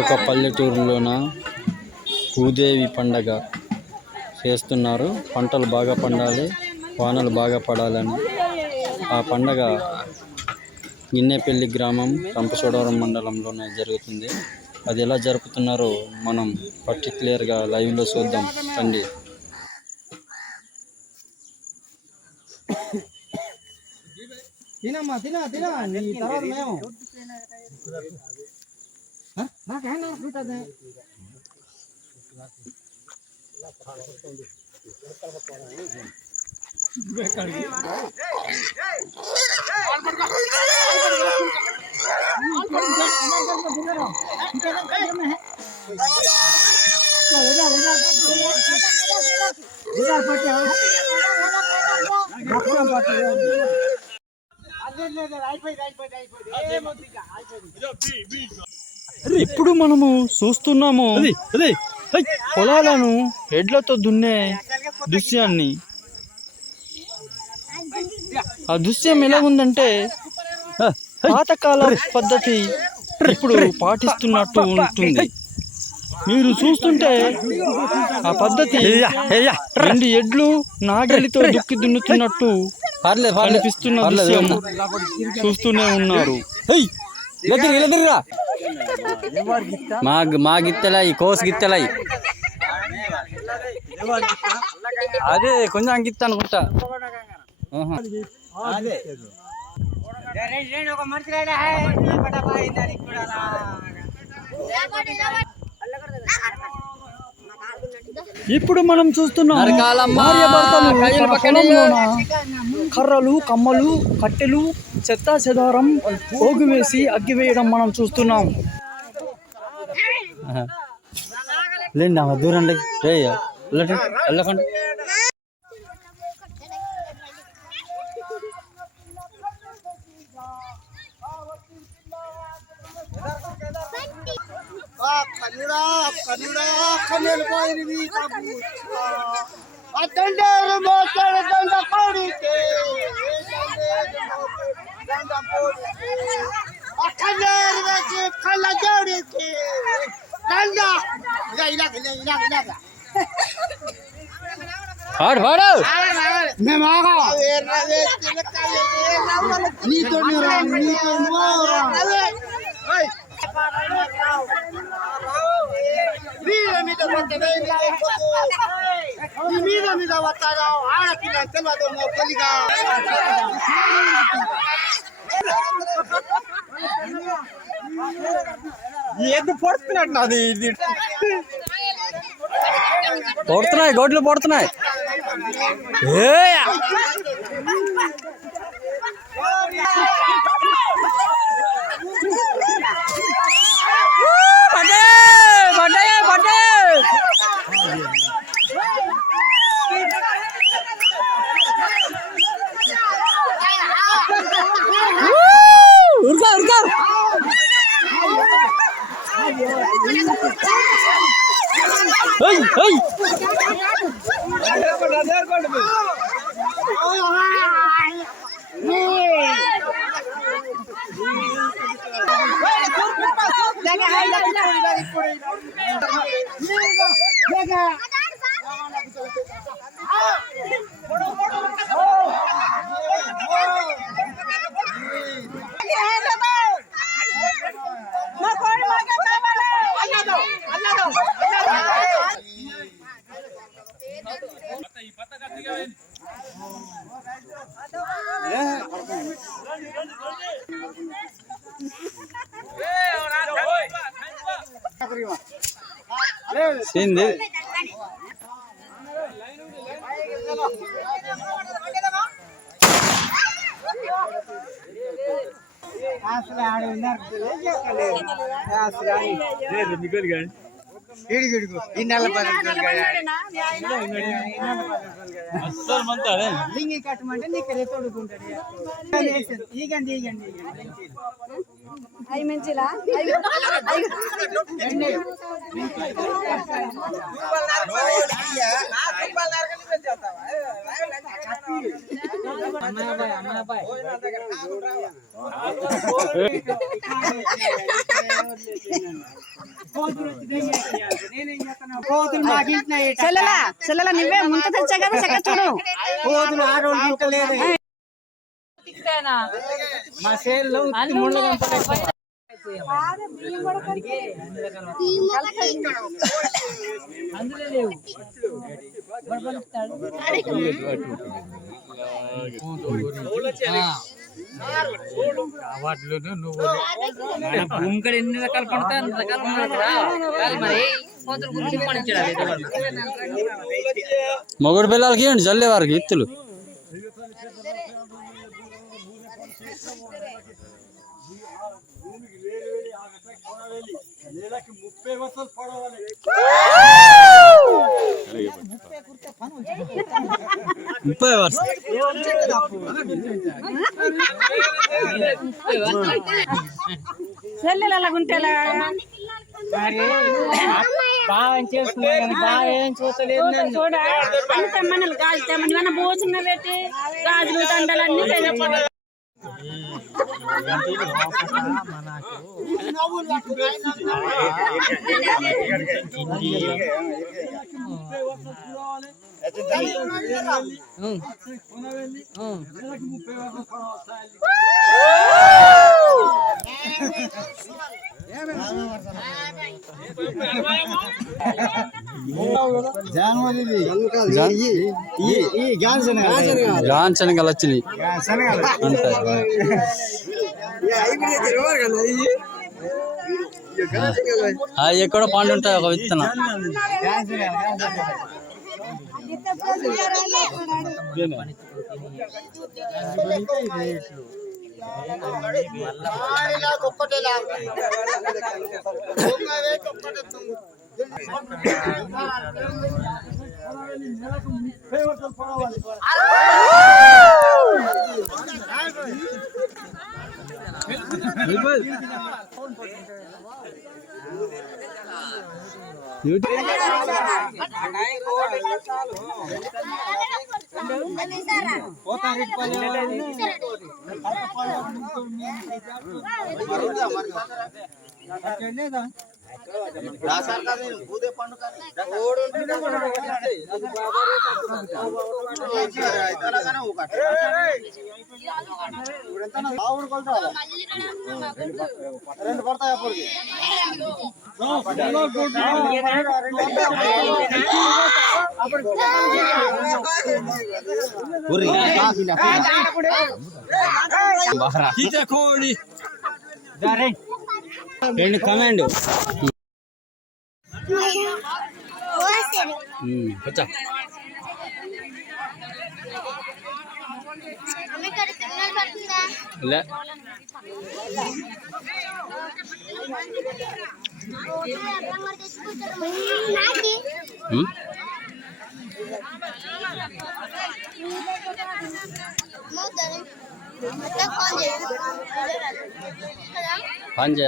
ఒక పల్లెటూరులోన భూదేవి పండగ చేస్తున్నారు. పంటలు బాగా పండాలి, వానలు బాగా పడాలని ఆ పండగ గిన్నెపల్లి గ్రామం రంపచోడవరం మండలంలోనే జరుగుతుంది. అది ఎలా జరుపుతున్నారో మనం పర్టిక్యులర్గా లైవ్లో చూద్దాం రండి. తినమ్మా తిన తిన తర్వాత మేము ఇప్పుడు మనము చూస్తున్నాము పొలాలను ఎడ్లతో దున్నే దృశ్యాన్ని. ఆ దృశ్యం ఎలా ఉందంటే పాతకాల పద్ధతి ఇప్పుడు పాటిస్తున్నట్టు ఉంటుంది. మీరు చూస్తుంటే ఆ పద్ధతి రెండు ఎడ్లు నాగలితో దుక్కి దున్నుతున్నట్టు అనిపిస్తున్న దృశ్యం చూస్తూనే ఉన్నారు. మా గిత్తెలై కోస్ గిత్తెలై అదే కొంచెం గిత్త అనుకుంటా. ఇప్పుడు మనం చూస్తున్నాం కర్రలు, కమ్మలు, కట్టెలు, చెత్త చెదారం పోగు వేసి అగ్గి వేయడం మనం చూస్తున్నాం. లేండి దూరం వెళ్ళకండి. పొడుతున్నాయి గొడ్లు పొడుతున్నాయి. కట్టమంటే నీకు తోడుకుంటాడు. అవి మంచిలా చెల్లెలా చెల్లెలా నువ్వే ముంత తెచ్చా కదా చక్క చూడు కోతులు ఆడోళ్ళు ఇంటలేదు మా సేల్లో అందులో లేవు భూమి కడ ఎన్ని రకాలు పడతా అన్ని రకాలు మరి కోతుల గురించి పడించాడు మొగుడు పిల్లలకి ఇవ్వండి జల్లే వారికి ఇత్తులు ముప్పై వర్షం చెల్లెలు అలాగుంటేలా బాగా చేసుకున్నా కానీ బాగా ఏం చూడలేదు చూడ అన్ని తెమ్మని గాజు తెమ్మని మన భోజనం పెట్టి గాజులు దండలన్నీ తెగపోయి జాన్ శనగలు వచ్చినాయి అవి ఎక్కడో పండు ఉంటాయి ఒక విత్తనం రెండు పడతాయి అప్పటికి కోడి రెండు కమాండ్ వచ్చా లే పంజ